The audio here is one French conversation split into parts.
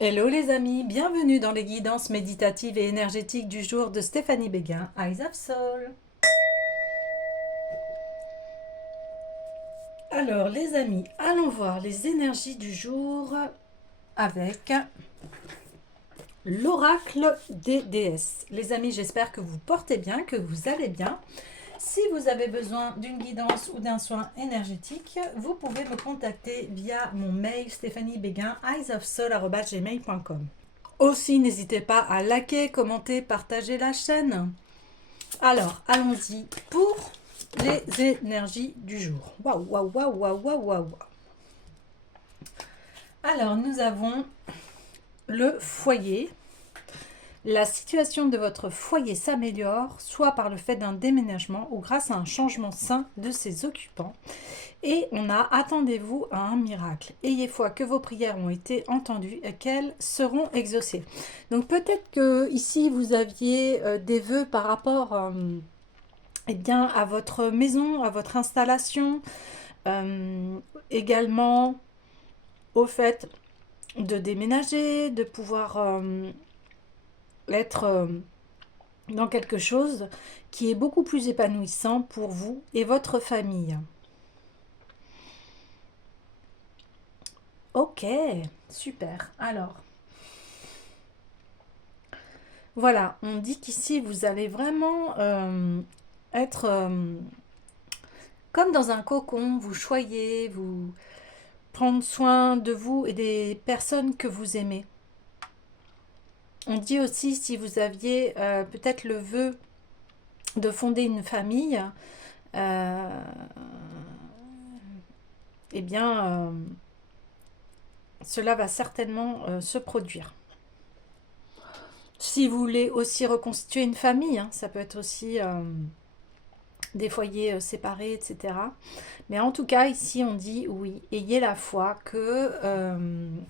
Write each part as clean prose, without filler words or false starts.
Hello les amis, bienvenue dans les guidances méditatives et énergétiques du jour de Stéphanie Béguin, Eyes of Soul. Alors les amis, allons voir les énergies du jour avec l'oracle des déesses. Les amis, j'espère que vous portez bien, que vous allez bien. Si vous avez besoin d'une guidance ou d'un soin énergétique, vous pouvez me contacter via mon mail stéphaniebeguin@eyesofsoul@gmail.com. Aussi, n'hésitez pas à liker, commenter, partager la chaîne. Alors, allons-y pour les énergies du jour. Waouh, waouh, waouh, waouh, waouh, waouh. Alors, nous avons le foyer. La situation de votre foyer s'améliore, soit par le fait d'un déménagement ou grâce à un changement sain de ses occupants. Et on a attendez-vous à un miracle. Ayez foi que vos prières ont été entendues et qu'elles seront exaucées. Donc peut-être que ici vous aviez des vœux par rapport eh bien, à votre maison, à votre installation, également au fait de déménager, de pouvoir être dans quelque chose qui est beaucoup plus épanouissant pour vous et votre famille. Ok, super. Alors, voilà, on dit qu'ici vous allez vraiment être comme dans un cocon, vous choyez, vous prendre soin de vous et des personnes que vous aimez. On dit aussi si vous aviez peut-être le vœu de fonder une famille, euh, eh bien, cela va certainement se produire. Si vous voulez aussi reconstituer une famille, hein, ça peut être aussi des foyers séparés, etc. Mais en tout cas, ici, on dit oui, ayez la foi que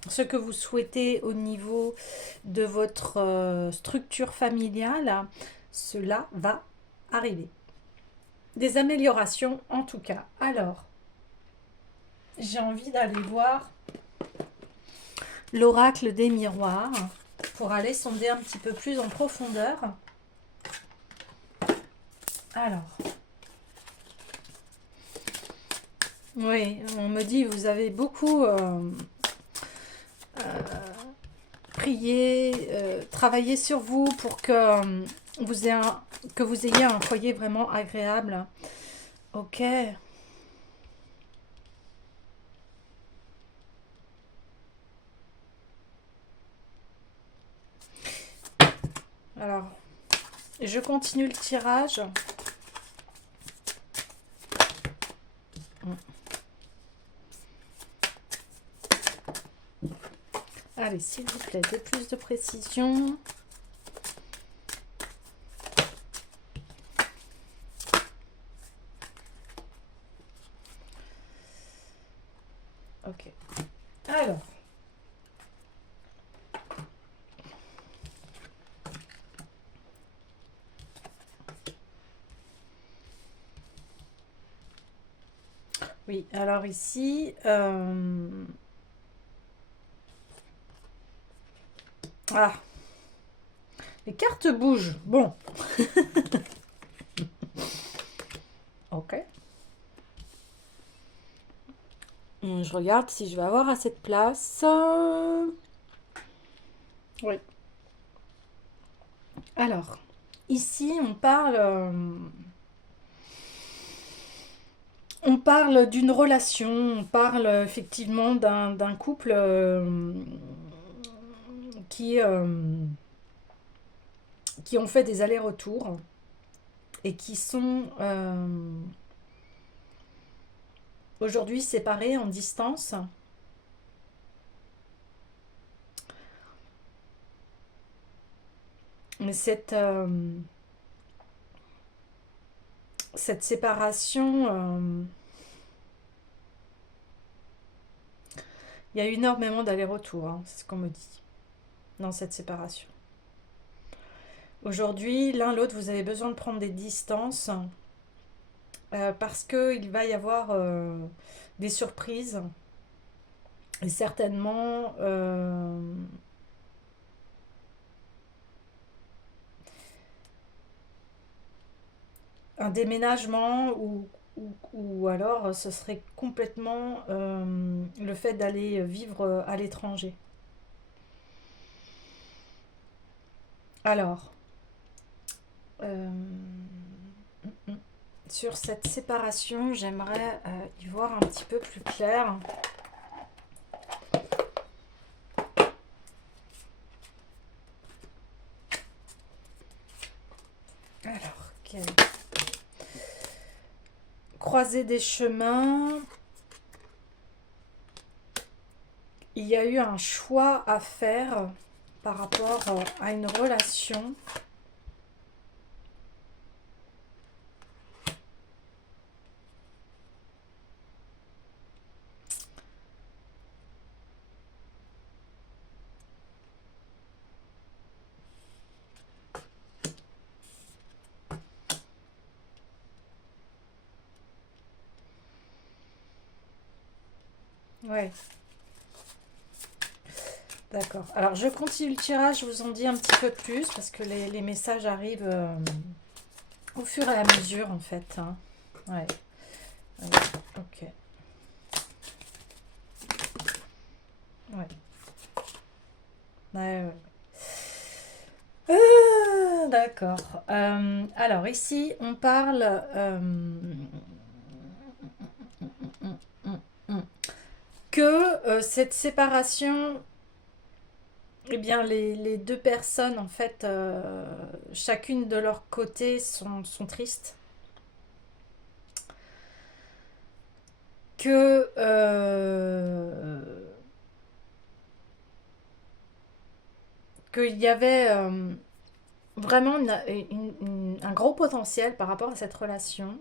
ce que vous souhaitez au niveau de votre structure familiale, cela va arriver. Des améliorations en tout cas. Alors, j'ai envie d'aller voir l'oracle des miroirs pour aller sonder un petit peu plus en profondeur. Alors, oui, on me dit vous avez beaucoup prié, travaillé sur vous pour que que vous ayez un foyer vraiment agréable. Ok. Alors, je continue le tirage. Allez, s'il vous plaît, de plus de précision. Ok. Alors. Oui, alors ici, ah, les cartes bougent. Bon, ok. Je regarde si je vais avoir assez de place. Oui. Alors, ici, on parle d'une relation, on parle effectivement d'un couple qui, qui ont fait des allers-retours et qui sont aujourd'hui séparés en distance. Mais cette séparation, il y a énormément d'allers-retours, hein, c'est ce qu'on me dit, dans cette séparation. Aujourd'hui, l'un l'autre, vous avez besoin de prendre des distances parce qu'il va y avoir des surprises et certainement un déménagement ou alors ce serait complètement le fait d'aller vivre à l'étranger. Alors, euh, sur cette séparation, j'aimerais y voir un petit peu plus clair. Alors, croiser des chemins. Il y a eu un choix à faire par rapport à une relation. Ouais, d'accord. Alors, je continue le tirage, je vous en dis un petit peu plus parce que les messages arrivent au fur et à mesure, en fait. Hein. Ouais, ouais, ok. Ouais, ouais, ouais. D'accord. Alors, ici, on parle que cette séparation, eh bien, les deux personnes, en fait, chacune de leur côté, sont tristes. Que qu'il y avait vraiment un gros potentiel par rapport à cette relation,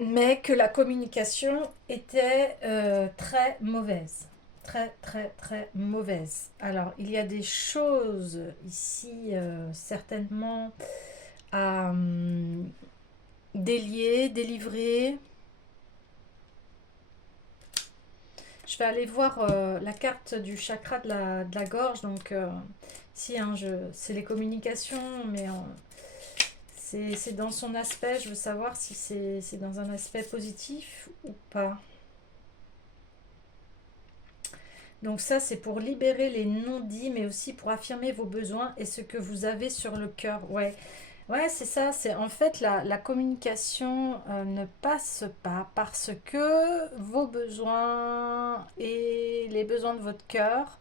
mais que la communication était très mauvaise. Très, très, très mauvaise. Alors, il y a des choses ici, certainement, à délier, délivrer. Je vais aller voir la carte du chakra de la gorge. Donc, si, hein, c'est les communications, mais c'est dans son aspect. Je veux savoir si c'est dans un aspect positif ou pas. Donc ça, c'est pour libérer les non-dits, mais aussi pour affirmer vos besoins et ce que vous avez sur le cœur. Ouais, ouais, c'est ça. C'est en fait la communication ne passe pas parce que vos besoins et les besoins de votre cœur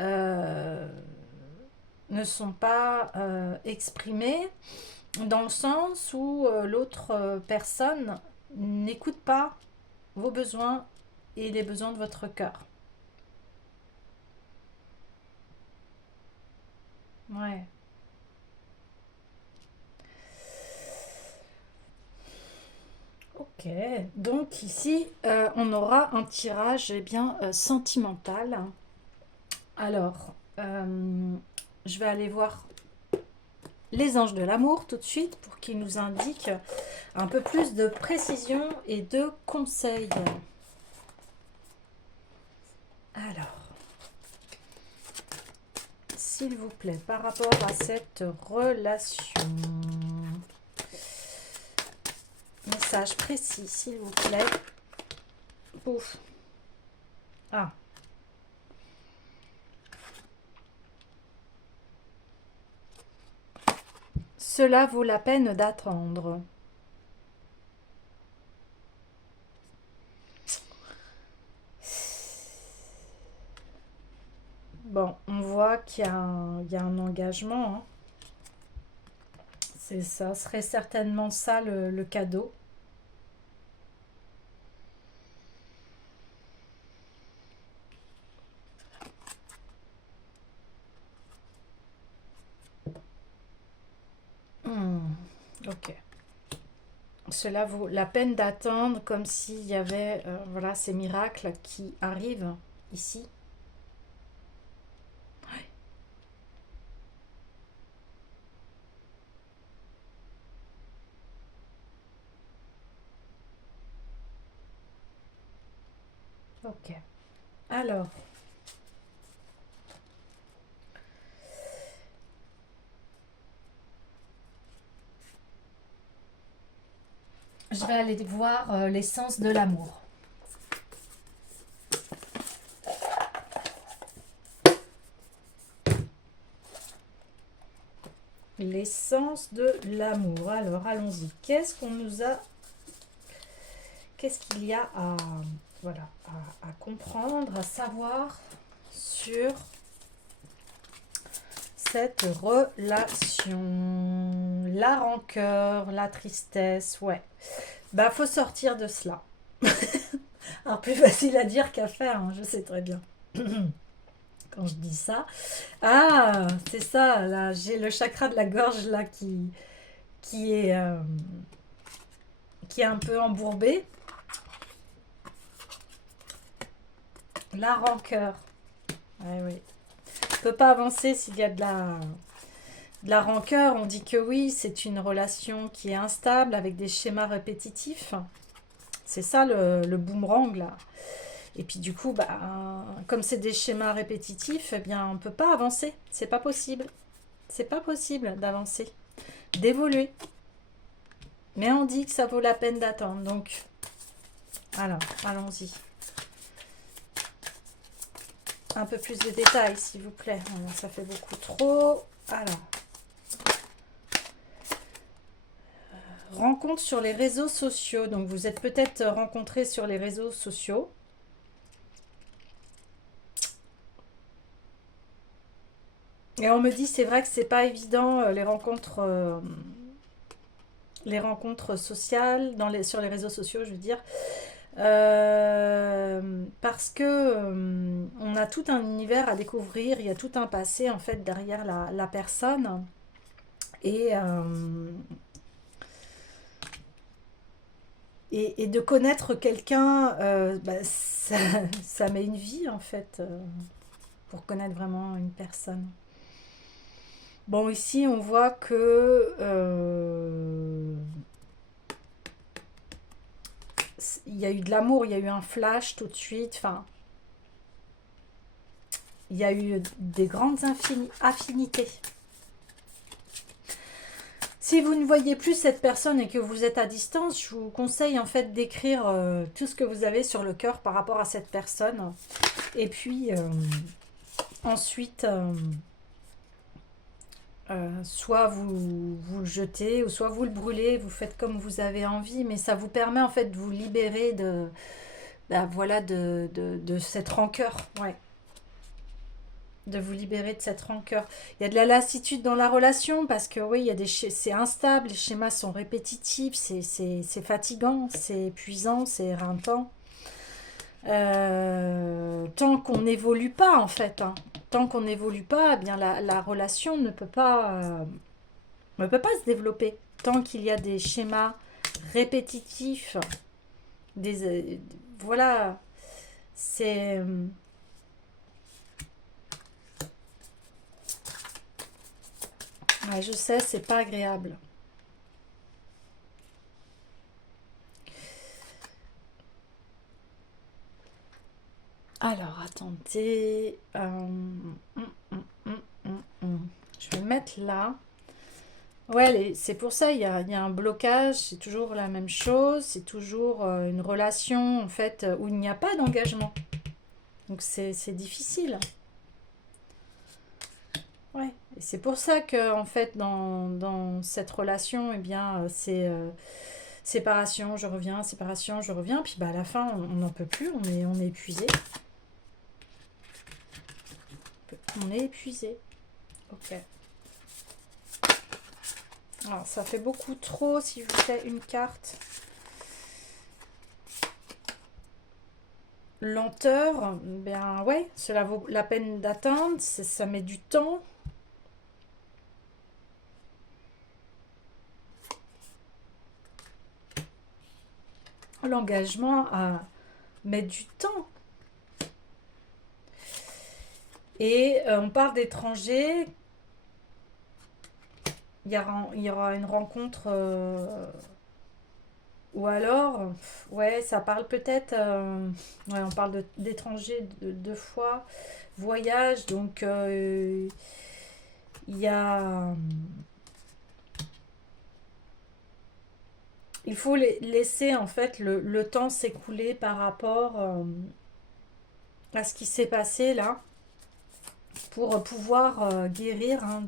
euh, ne sont pas exprimés dans le sens où l'autre personne n'écoute pas vos besoins et les besoins de votre cœur. Ouais. Ok, donc ici on aura un tirage eh bien, sentimental. Alors, je vais aller voir les anges de l'amour tout de suite pour qu'ils nous indiquent un peu plus de précision et de conseils. Alors, s'il vous plaît, par rapport à cette relation, message précis, s'il vous plaît. Pouf. Ah, cela vaut la peine d'attendre. Bon, on voit il y a un engagement. Hein. Ça serait certainement ça le cadeau. Hmm, ok. Cela vaut la peine d'attendre comme s'il y avait voilà, ces miracles qui arrivent ici. Ok. Alors, je vais aller voir l'essence de l'amour. L'essence de l'amour. Alors, allons-y. Qu'est-ce qu'on nous a... Qu'est-ce qu'il y a à, voilà, à comprendre, à savoir sur cette relation? La rancœur, la tristesse, ouais. Bah, faut sortir de cela. Alors, plus facile à dire qu'à faire, hein, je sais très bien. Quand je dis ça. Ah, c'est ça, là, j'ai le chakra de la gorge, là, qui est, euh, qui est un peu embourbé. La rancœur. Ouais, oui. On ne peut pas avancer s'il y a de la rancœur. On dit que oui, c'est une relation qui est instable avec des schémas répétitifs. C'est ça le boomerang, là. Et puis du coup, bah, comme c'est des schémas répétitifs, eh bien, on ne peut pas avancer. C'est pas possible. C'est pas possible d'avancer, d'évoluer. Mais on dit que ça vaut la peine d'attendre. Donc, alors, allons-y. Un peu plus de détails, s'il vous plaît. Voilà, ça fait beaucoup trop. Alors. Rencontre sur les réseaux sociaux. Donc, vous êtes peut-être rencontrés sur les réseaux sociaux. Et on me dit, c'est vrai que c'est pas évident, les rencontres sociales sur les réseaux sociaux, je veux dire. Parce que on a tout un univers à découvrir, il y a tout un passé en fait derrière la personne. Et, et de connaître quelqu'un, bah, ça met une vie en fait, pour connaître vraiment une personne. Bon, ici on voit que il y a eu de l'amour, il y a eu un flash tout de suite, enfin, il y a eu des grandes affinités. Si vous ne voyez plus cette personne et que vous êtes à distance, je vous conseille en fait d'écrire tout ce que vous avez sur le cœur par rapport à cette personne. Et puis ensuite, soit vous le jetez ou soit vous le brûlez, vous faites comme vous avez envie, mais ça vous permet en fait de vous libérer voilà, de cette rancœur. Ouais. De vous libérer de cette rancœur. Il y a de la lassitude dans la relation parce que oui, il y a c'est instable, les schémas sont répétitifs, c'est fatigant, c'est épuisant, c'est éreintant. Tant qu'on n'évolue pas en fait, hein. Tant qu'on n'évolue pas, eh bien la relation ne peut pas se développer. Tant qu'il y a des schémas répétitifs, voilà, c'est ouais, je sais, c'est pas agréable. Alors, attendez. Je vais le mettre là. Ouais, c'est pour ça, il y a un blocage, c'est toujours la même chose, c'est toujours une relation en fait où il n'y a pas d'engagement. Donc c'est difficile. Ouais. Et c'est pour ça que en fait dans cette relation, eh bien c'est séparation, je reviens, puis bah à la fin on n'en peut plus, on est épuisé. On est épuisé. Ok. Alors, ça fait beaucoup trop si je vous fais une carte. Lenteur, ben ouais, cela vaut la peine d'attendre, ça met du temps. L'engagement met du temps. Et on parle d'étrangers. Il y aura une rencontre. Ou alors, ouais, ça parle peut-être. Ouais, on parle d'étrangers deux fois. Voyage, donc il y a. Il faut laisser en fait le temps s'écouler par rapport à ce qui s'est passé là pour pouvoir guérir hein,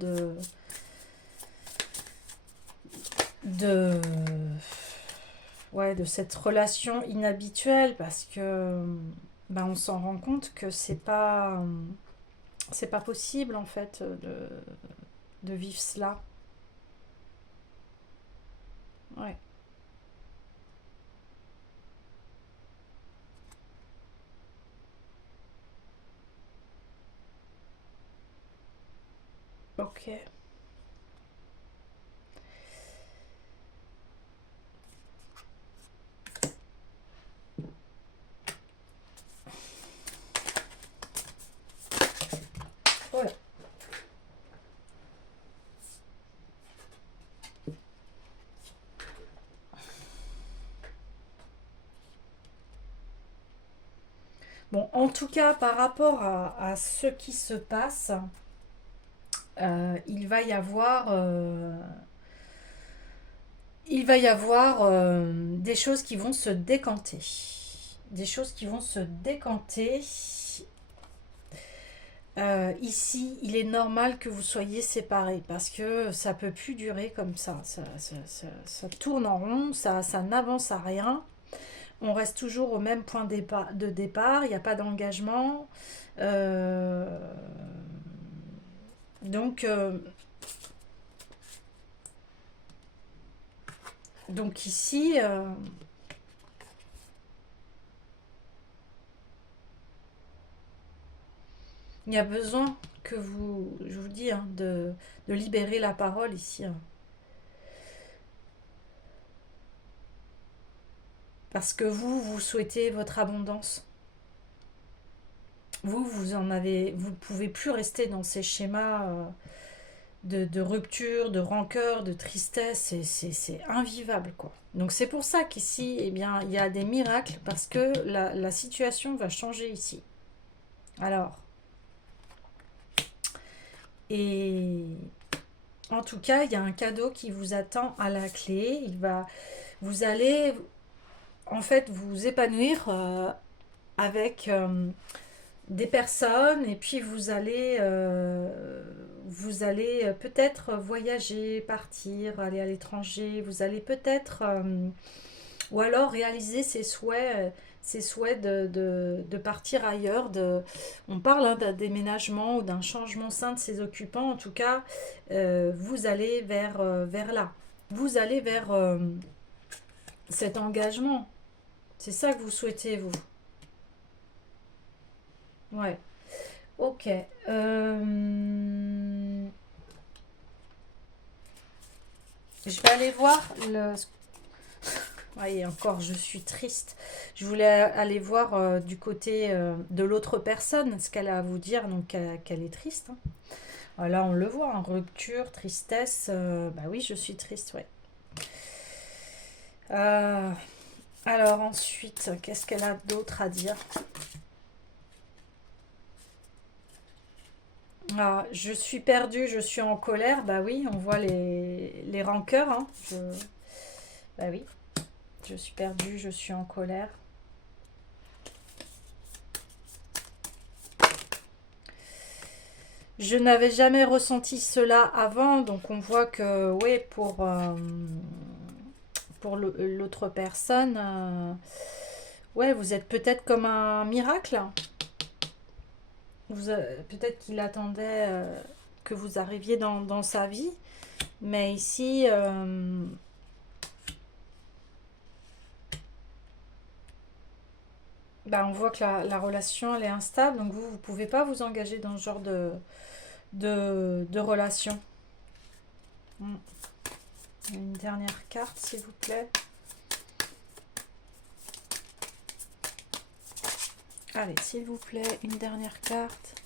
de, ouais, de cette relation inhabituelle parce que ben, on s'en rend compte que c'est pas possible en fait de vivre cela. Ouais, ok. Voilà. Bon, en tout cas, par rapport à ce qui se passe, il va y avoir, des choses qui vont se décanter. Des choses qui vont se décanter. Ici, il est normal que vous soyez séparés parce que ça peut plus durer comme ça. Ça tourne en rond, ça n'avance à rien. On reste toujours au même point de départ, il n'y a pas d'engagement. Euh, donc, euh, donc ici, il y a besoin que vous, je vous dis, hein, de libérer la parole ici, hein. Parce que vous souhaitez votre abondance. Vous pouvez plus rester dans ces schémas de rupture, de rancœur, de tristesse, c'est invivable quoi. Donc c'est pour ça qu'ici, eh bien, il y a des miracles parce que la situation va changer ici. Alors, et en tout cas, il y a un cadeau qui vous attend à la clé. Vous allez en fait vous épanouir avec des personnes et puis vous allez peut-être voyager, partir, aller à l'étranger, vous allez peut-être ou alors réaliser ses souhaits de partir ailleurs. On parle hein, d'un déménagement ou d'un changement sein de ses occupants. En tout cas, vous allez vers là. Vous allez vers cet engagement. C'est ça que vous souhaitez, vous. Ouais. Ok. Je vais aller voir le. Ouais, encore, je suis triste. Je voulais aller voir du côté de l'autre personne ce qu'elle a à vous dire, donc qu'elle est triste, hein. Là, on le voit, hein, rupture, tristesse. Bah oui, je suis triste, ouais. Euh, alors ensuite, qu'est-ce qu'elle a d'autre à dire? Ah, je suis perdue, je suis en colère. Bah oui, on voit les rancœurs, hein. Bah oui, je suis perdue, je suis en colère. Je n'avais jamais ressenti cela avant, donc on voit que, oui, pour l'autre personne, ouais, vous êtes peut-être comme un miracle. Peut-être qu'il attendait que vous arriviez dans sa vie, mais ici, bah, on voit que la relation elle est instable, donc vous ne pouvez pas vous engager dans ce genre de relation. Mm. Une dernière carte, s'il vous plaît. Allez, s'il vous plaît, une dernière carte.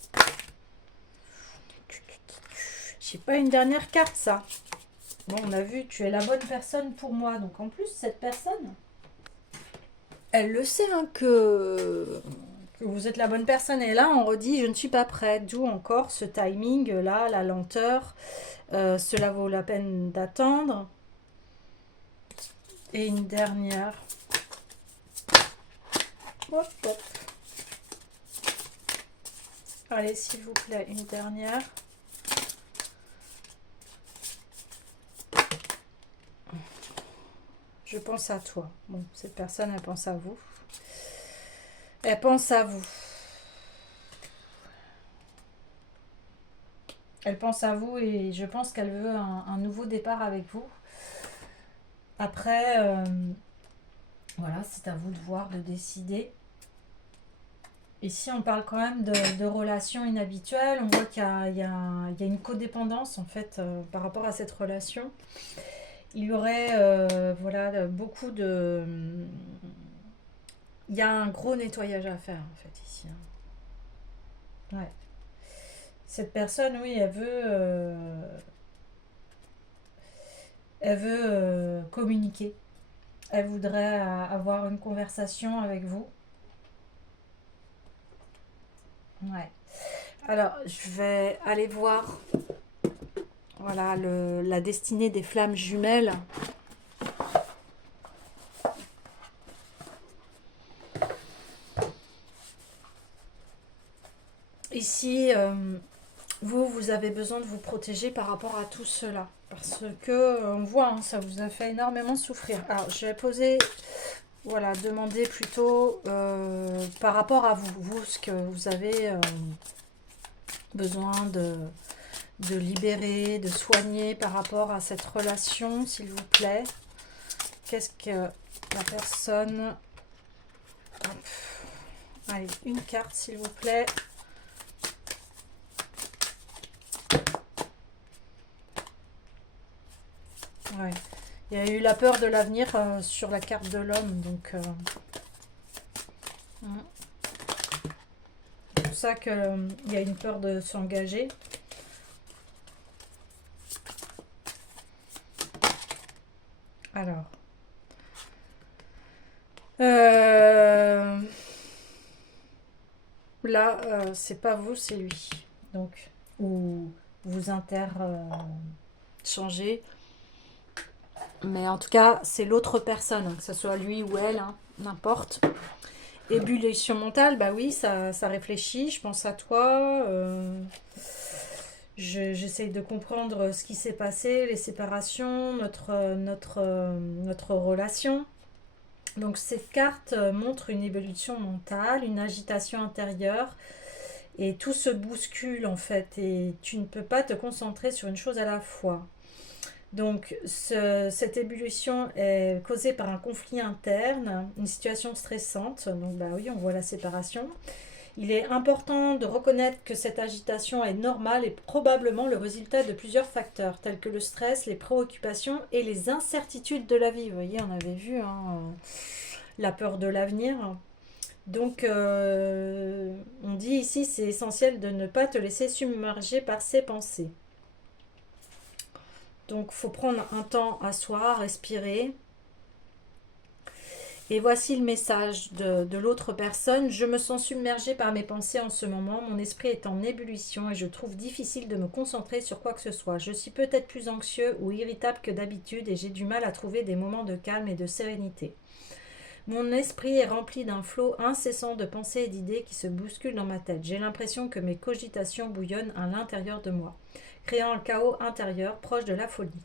J'ai pas une dernière carte, ça. Bon, on a vu, tu es la bonne personne pour moi. Donc en plus, cette personne, elle le sait hein, que vous êtes la bonne personne. Et là, on redit, je ne suis pas prête. D'où encore ce timing, là, la lenteur. Cela vaut la peine d'attendre. Et une dernière. Hop, hop. Allez, s'il vous plaît, une dernière. Je pense à toi. Bon, cette personne, elle pense à vous. Elle pense à vous. Elle pense à vous et je pense qu'elle veut un nouveau départ avec vous. Après, voilà, c'est à vous de voir, de décider. Ici, on parle quand même de relations inhabituelles. On voit qu'il y a une codépendance, en fait, par rapport à cette relation. Il y aurait, voilà, beaucoup de... Il y a un gros nettoyage à faire, en fait, ici. Ouais. Cette personne, oui, elle veut communiquer. Elle voudrait avoir une conversation avec vous. Ouais. Alors, je vais aller voir, voilà, la destinée des flammes jumelles. Ici, vous avez besoin de vous protéger par rapport à tout cela. Parce que, on voit, hein, ça vous a fait énormément souffrir. Alors, je vais poser, voilà, demander plutôt par rapport à vous, ce que vous avez besoin de libérer, de soigner par rapport à cette relation, s'il vous plaît. Qu'est-ce que la personne... Hop. Allez, une carte, s'il vous plaît. Ouais. Il y a eu la peur de l'avenir sur la carte de l'homme, donc c'est pour ça qu'il y a une peur de s'engager. Alors, là, c'est pas vous, c'est lui. Donc, ou vous interchangez. Mais en tout cas, c'est l'autre personne, hein, que ce soit lui ou elle, hein, n'importe. Ébullition mentale, bah oui, ça réfléchit, je pense à toi. J'essaye de comprendre ce qui s'est passé, les séparations, notre relation. Donc cette carte montre une évolution mentale, une agitation intérieure, et tout se bouscule en fait, et tu ne peux pas te concentrer sur une chose à la fois. Donc cette ébullition est causée par un conflit interne, une situation stressante, donc bah oui, on voit la séparation. Il est important de reconnaître que cette agitation est normale et probablement le résultat de plusieurs facteurs, tels que le stress, les préoccupations et les incertitudes de la vie. Vous voyez, on avait vu hein, la peur de l'avenir. Donc, on dit ici, c'est essentiel de ne pas te laisser submerger par ces pensées. Donc, il faut prendre un temps à soi, respirer. Et voici le message de l'autre personne. Je me sens submergée par mes pensées en ce moment. Mon esprit est en ébullition et je trouve difficile de me concentrer sur quoi que ce soit. Je suis peut-être plus anxieux ou irritable que d'habitude et j'ai du mal à trouver des moments de calme et de sérénité. Mon esprit est rempli d'un flot incessant de pensées et d'idées qui se bousculent dans ma tête. J'ai l'impression que mes cogitations bouillonnent à l'intérieur de moi, créant un chaos intérieur proche de la folie.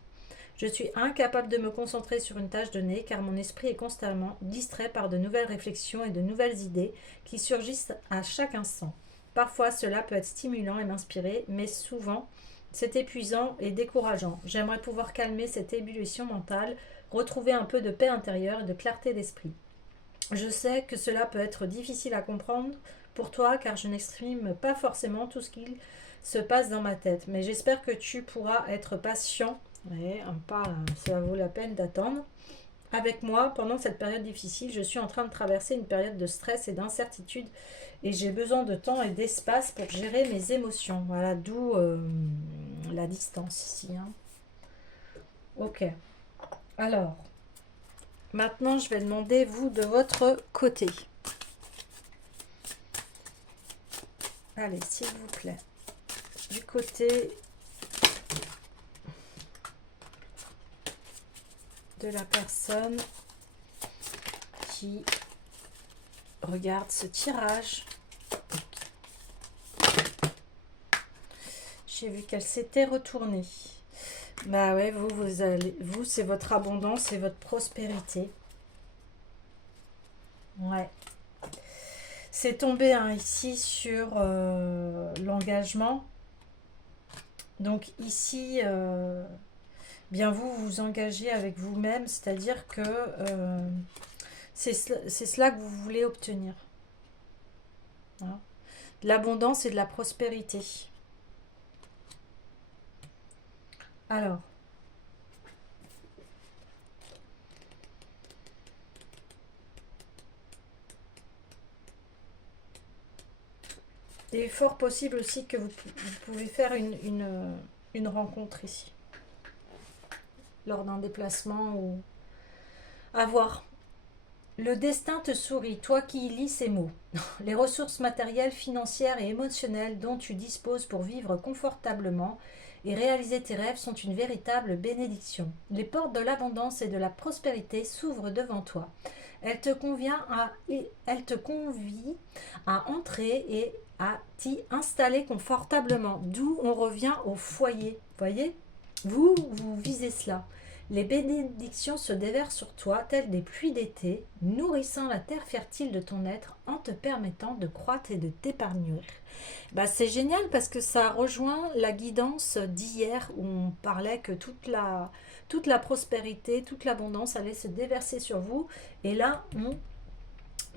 Je suis incapable de me concentrer sur une tâche donnée car mon esprit est constamment distrait par de nouvelles réflexions et de nouvelles idées qui surgissent à chaque instant. Parfois cela peut être stimulant et m'inspirer, mais souvent c'est épuisant et décourageant. J'aimerais pouvoir calmer cette ébullition mentale, retrouver un peu de paix intérieure et de clarté d'esprit. Je sais que cela peut être difficile à comprendre pour toi car je n'exprime pas forcément tout ce qu'il se passe dans ma tête, mais j'espère que tu pourras être patient. Ouais, ça vaut la peine d'attendre. Avec moi, pendant cette période difficile, je suis en train de traverser une période de stress et d'incertitude et j'ai besoin de temps et d'espace pour gérer mes émotions. Voilà, d'où la distance ici. Hein. Ok. Alors, maintenant, je vais demander, vous, de votre côté. Allez, s'il vous plaît. Du côté de la personne qui regarde ce tirage. J'ai vu qu'elle s'était retournée. Bah ouais, vous c'est votre abondance et votre prospérité. Ouais. C'est tombé hein, ici sur l'engagement. Donc ici, bien vous vous engagez avec vous-même, c'est-à-dire que c'est cela que vous voulez obtenir. Hein. De l'abondance et de la prospérité. Alors, il est fort possible aussi que vous pouvez faire une rencontre ici, lors d'un déplacement ou à voir. Le destin te sourit, toi qui lis ces mots. Les ressources matérielles, financières et émotionnelles dont tu disposes pour vivre confortablement et réaliser tes rêves sont une véritable bénédiction. Les portes de l'abondance et de la prospérité s'ouvrent devant toi. Elle te convie à entrer et à t'y installer confortablement. D'où on revient au foyer. Voyez, vous visez cela. Les bénédictions se déversent sur toi telles des pluies d'été, nourrissant la terre fertile de ton être en te permettant de croître et de t'épargner. Bah, c'est génial parce que ça rejoint la guidance d'hier où on parlait que toute la prospérité, toute l'abondance allait se déverser sur vous. Et là,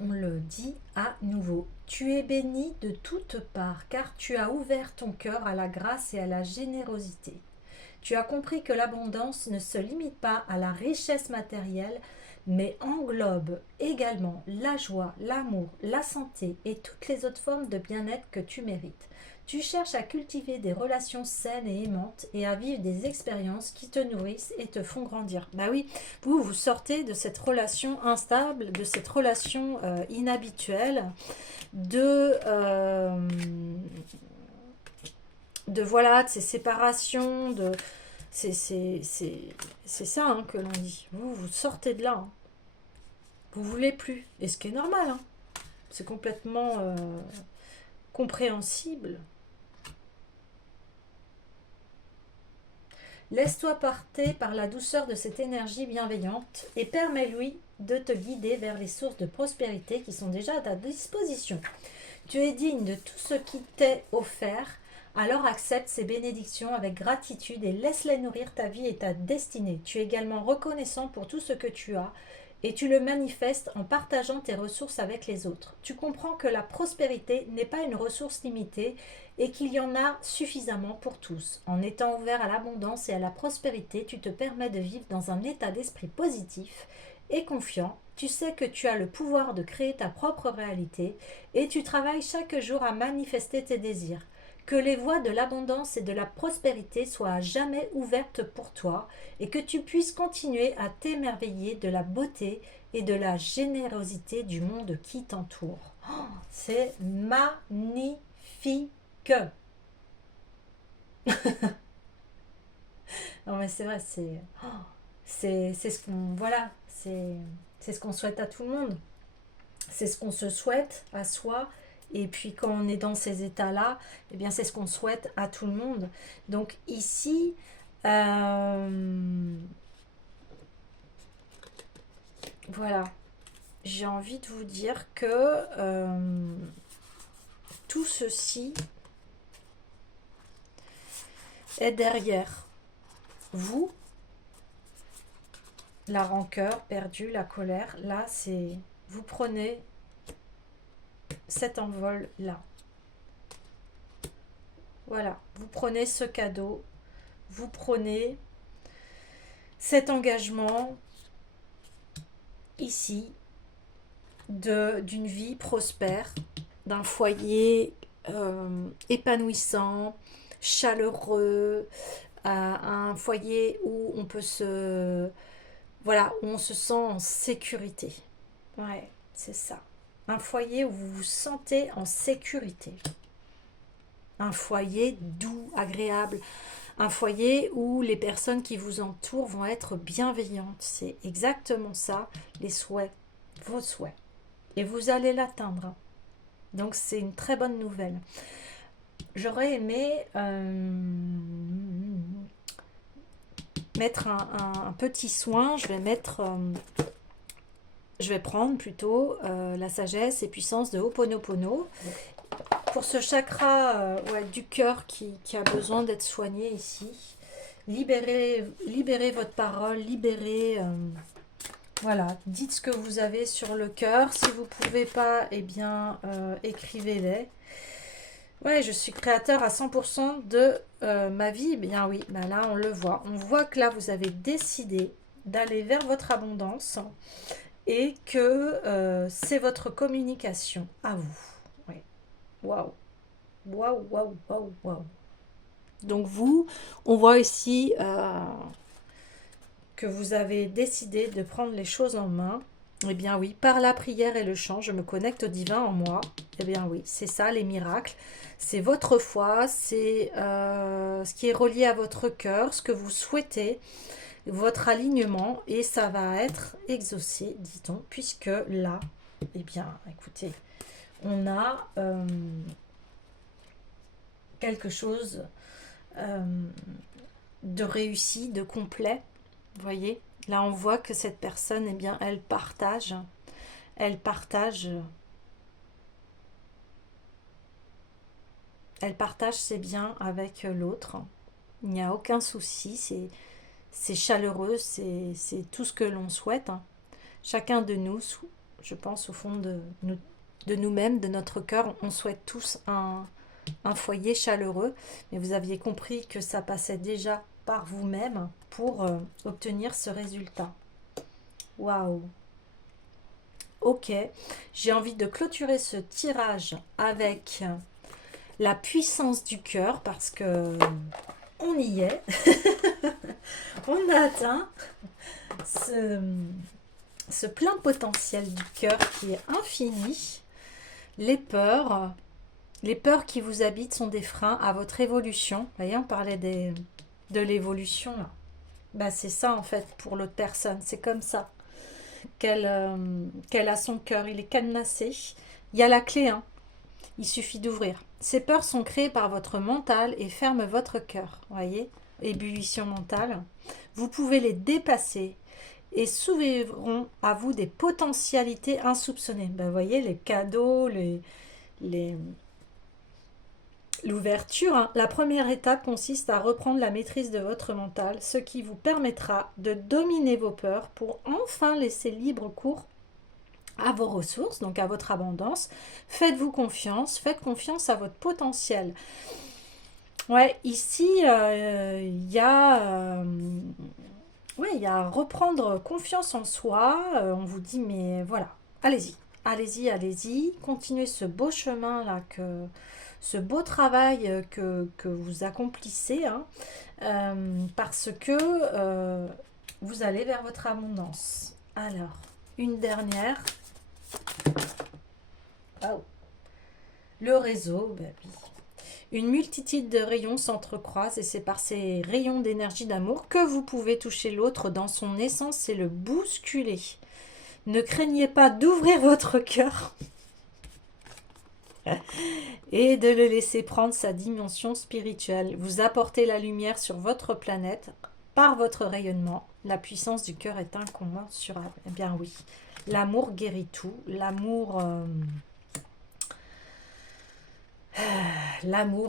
on le dit à nouveau. Tu es béni de toutes parts car tu as ouvert ton cœur à la grâce et à la générosité. Tu as compris que l'abondance ne se limite pas à la richesse matérielle, mais englobe également la joie, l'amour, la santé et toutes les autres formes de bien-être que tu mérites. Tu cherches à cultiver des relations saines et aimantes et à vivre des expériences qui te nourrissent et te font grandir. Bah oui, vous sortez de cette relation instable, de cette relation inhabituelle, de voilà, de ces séparations, c'est ça hein, que l'on dit. Vous sortez de là. Hein. Vous voulez plus. Et ce qui est normal. Hein. C'est complètement compréhensible. Laisse-toi porter par la douceur de cette énergie bienveillante et permets-lui de te guider vers les sources de prospérité qui sont déjà à ta disposition. Tu es digne de tout ce qui t'est offert. Alors accepte ces bénédictions avec gratitude et laisse-les nourrir ta vie et ta destinée. Tu es également reconnaissant pour tout ce que tu as et tu le manifestes en partageant tes ressources avec les autres. Tu comprends que la prospérité n'est pas une ressource limitée et qu'il y en a suffisamment pour tous. En étant ouvert à l'abondance et à la prospérité, tu te permets de vivre dans un état d'esprit positif et confiant. Tu sais que tu as le pouvoir de créer ta propre réalité et tu travailles chaque jour à manifester tes désirs. Que les voies de l'abondance et de la prospérité soient à jamais ouvertes pour toi et que tu puisses continuer à t'émerveiller de la beauté et de la générosité du monde qui t'entoure. Oh, c'est magnifique. Non mais c'est vrai, c'est ce qu'on voilà, c'est ce qu'on souhaite à tout le monde. C'est ce qu'on se souhaite à soi. Et puis quand on est dans ces états-là, eh bien c'est ce qu'on souhaite à tout le monde. Donc ici, voilà, j'ai envie de vous dire que tout ceci est derrière vous. La rancœur perdue, la colère, là c'est... Vous prenez cet envol-là. Voilà, vous prenez ce cadeau, vous prenez cet engagement ici d'une vie prospère, d'un foyer épanouissant, chaleureux, un foyer où on peut voilà, où on se sent en sécurité. Ouais, c'est ça. Un foyer où vous vous sentez en sécurité. Un foyer doux, agréable, Un foyer où les personnes qui vous entourent vont être bienveillantes. C'est exactement ça, les souhaits, vos souhaits. Et vous allez l'atteindre. Donc c'est une très bonne nouvelle. J'aurais aimé mettre un petit soin. Je vais prendre plutôt la sagesse et puissance de Ho'oponopono. Pour ce chakra du cœur qui a besoin d'être soigné ici. Libérez votre parole, voilà, dites ce que vous avez sur le cœur. Si vous ne pouvez pas, eh bien, écrivez-les. Ouais, je suis créateur à 100% de ma vie. Eh bien oui, ben là, on le voit. On voit que là, vous avez décidé d'aller vers votre abondance et que c'est votre communication à vous. Ouais. Waouh. Waouh, waouh, waouh, waouh. Donc vous, on voit ici que vous avez décidé de prendre les choses en main. Eh bien oui, par la prière et le chant, je me connecte au divin en moi. Eh bien oui, c'est ça les miracles. C'est votre foi, c'est ce qui est relié à votre cœur, ce que vous souhaitez, votre alignement, et ça va être exaucé, dit-on, puisque là, eh bien, écoutez, on a quelque chose de réussi, de complet. Vous voyez, là on voit que cette personne, eh bien, elle partage ses biens avec l'autre. Il n'y a aucun souci, c'est chaleureux, c'est tout ce que l'on souhaite. Chacun de nous, je pense au fond de nous-mêmes, de notre cœur, on souhaite tous un foyer chaleureux, mais vous aviez compris que ça passait déjà par vous-même pour obtenir ce résultat. Waouh! Ok, j'ai envie de clôturer ce tirage avec la puissance du cœur parce que on y est. On a atteint ce plein potentiel du cœur qui est infini. Les peurs qui vous habitent sont des freins à votre évolution. Vous voyez, on parlait de l'évolution. Bah, c'est ça en fait pour l'autre personne. C'est comme ça qu'elle a son cœur. Il est cadenassé. Il y a la clé, hein. Il suffit d'ouvrir. Ces peurs sont créées par votre mental et ferment votre cœur. Vous voyez, ébullition mentale. Vous pouvez les dépasser et s'ouvriront à vous des potentialités insoupçonnées. Ben, vous voyez, les cadeaux, l'ouverture. Hein. La première étape consiste à reprendre la maîtrise de votre mental, ce qui vous permettra de dominer vos peurs pour enfin laisser libre cours à vos ressources, donc à votre abondance. Faites-vous confiance, faites confiance à votre potentiel. Ouais, ici, il y a reprendre confiance en soi. On vous dit, mais voilà, allez-y, allez-y, allez-y, continuez ce beau chemin-là, ce beau travail que vous accomplissez, hein, parce que vous allez vers votre abondance. Alors, une dernière. Oh. Le réseau, bah oui. Une multitude de rayons s'entrecroisent et c'est par ces rayons d'énergie d'amour que vous pouvez toucher l'autre dans son essence et le bousculer. Ne craignez pas d'ouvrir votre cœur et de le laisser prendre sa dimension spirituelle. Vous apportez la lumière sur votre planète par votre rayonnement. La puissance du cœur est incommensurable. Eh bien oui, l'amour guérit tout. L'amour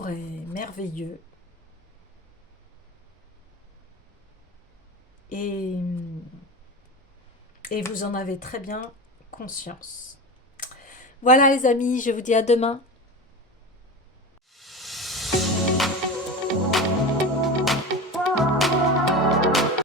est merveilleux. Et vous en avez très bien conscience. Voilà les amis, je vous dis à demain.